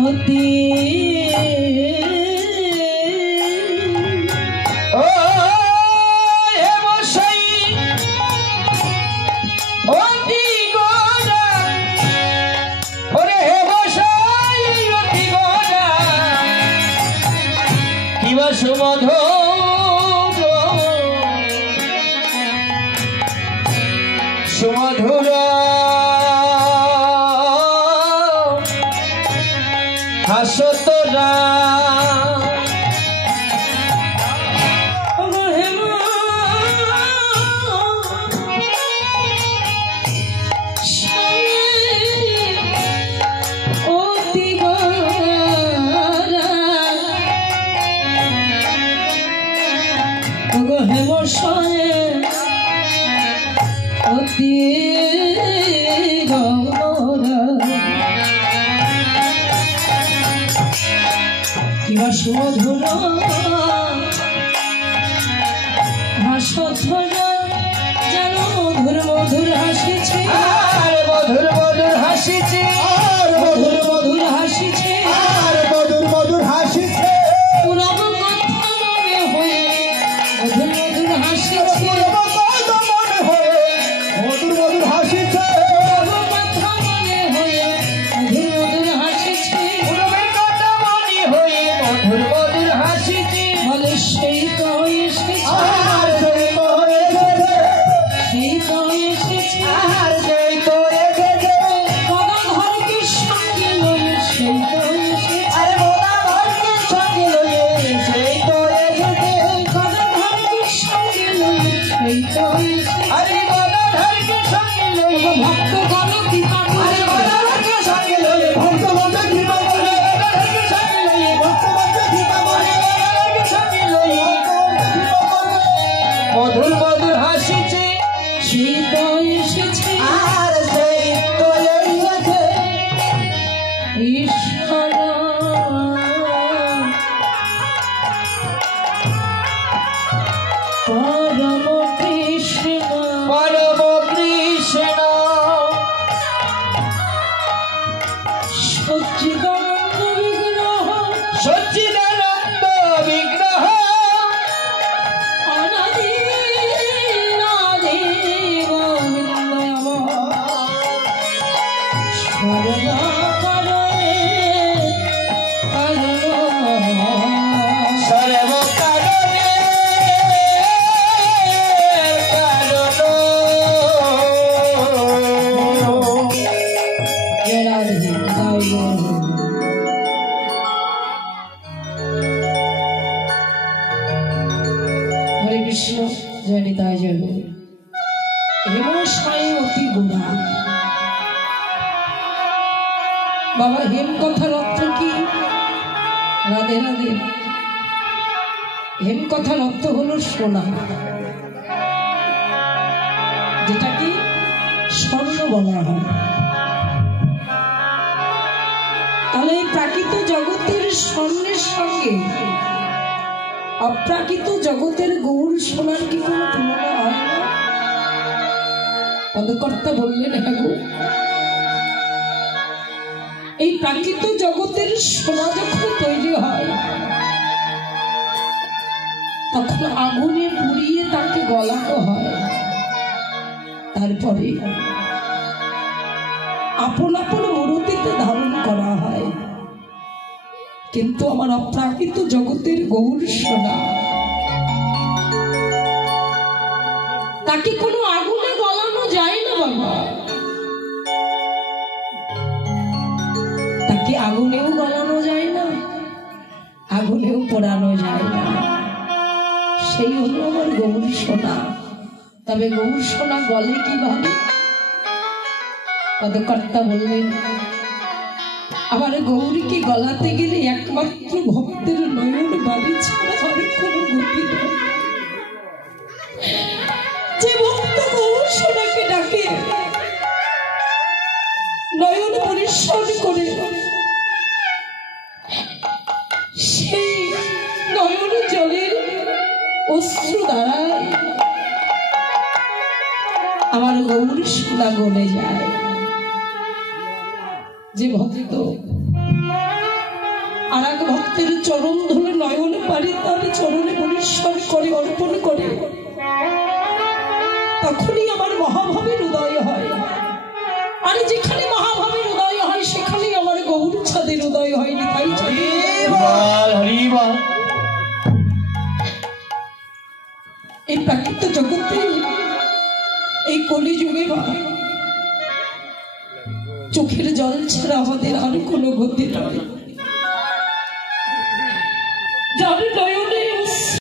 অতি সুমধুর হাসো তোরা সুমধুর হাসছরা যেন মধুর মধুর হাসিছে আর মধুর মধুর হাসিছে আর মধুর মধুর হাসিছে আর মধুর মধুর হাসিছে পুরব কথা মনে হয়ে মধুর মধুর হাসিছে মনে হয়ে মধুর মধুর হাসিছে পুরব কথা মনে হয়ে মধুর মধুর হাসিছে পুরবের কথা মনে হয়ে মধুর মধুর হাসিছে বলে সেই তো এসেছে আর সেই তো এসেছে সেই তো এসেছে আর সেই তো এসেছে গদাধরকে সঙ্গে লয়ে সেই তো এসেছে আরে গদাধরকে সঙ্গে লয়ে সেই তো এসেছে গদাধরকে সঙ্গে লয়ে সেই তো এসেছে আরে গদাধরকে সঙ্গে লয়ে ভক্ত গণ কৃপা আরে গদাধরকে সঙ্গে লয়ে ভক্ত বন্ধু কৃপা করে গদাধরকে সঙ্গে লয়ে ভক্ত বন্ধু কৃপা করে গদাধরকে সঙ্গে লয়ে মধুর মধুর হাসিছে সেই তো এসেছে আর সেই তো এসেছে ঈশ্বর পরম কৃষ্ণ পরম কৃষ্ণ সচ্চিদানন্দ বিগ্রহ সচ্চিদানন্দ বিগ্রহ অনাদি নাদি গোবিন্দময় সর্বকারণে কারণ সর্বকারণে হরে কৃষ্ণ জয় নিতাই জয় গৌর হেম সাই অতি গুণা বাবা হেম কথার অর্থ কি রাধে রাধে হেম কথার অর্থ হলো সোনা যেটা কি স্বর্ণ বলা হয় তাহলে এই প্রাকৃত জগতের স্বর্ণের সঙ্গে অপ্রাকৃত জগতের গৌর সোনার কি কোনো তুলনা হয় না পদকর্তা বললেন হ্যাঁ গো এই প্রাকৃত জগতের সোনা যখন তৈরি হয় তখন আগুনে পুড়িয়ে তাকে গলানো হয় তারপরে আপন আপন মূর্তিতে ধারণ করা হয় কিন্তু আমার অপ্রাকৃত জগতের গৌর সোনা তাকে কোনো আগুনে গলানো যায় না বাবা তাকে আগুনেও গলানো যায় না আগুনেও পোড়ানো যায় না সেই হলো আমার গৌর সোনা তবে গৌর সোনা গলে কিভাবে পদকর্তা বললেন আবার গৌরীকে গলাতে গেলে একমাত্র ভক্তের নয়ন বাড়ি ছাড়া আর কোনো গতি নেই যে ভক্ত গৌর সোনাকে ডাকে নয়ন পরিশ্রম করে সেই নয়ন জলের অশ্রু দ্বারায় আমার গৌর সোনা গলে যায়। যে ভক্ত আর এক ভক্তের চরণ ধরে নয়নে পারি তার চরণে পরিশ্রম করে অর্পণ করে, তখনই আমার মহাভাবের উদয় হয়। আর যেখানে মহাভাবের উদয় হয় সেখানেই আমার গৌর ছাদের উদয় হয়নি। তাই এই প্রাকৃত জগতে এই কলিযুগে চোখের জল ছাড়া আমাদের আর কোনো গতি নয়।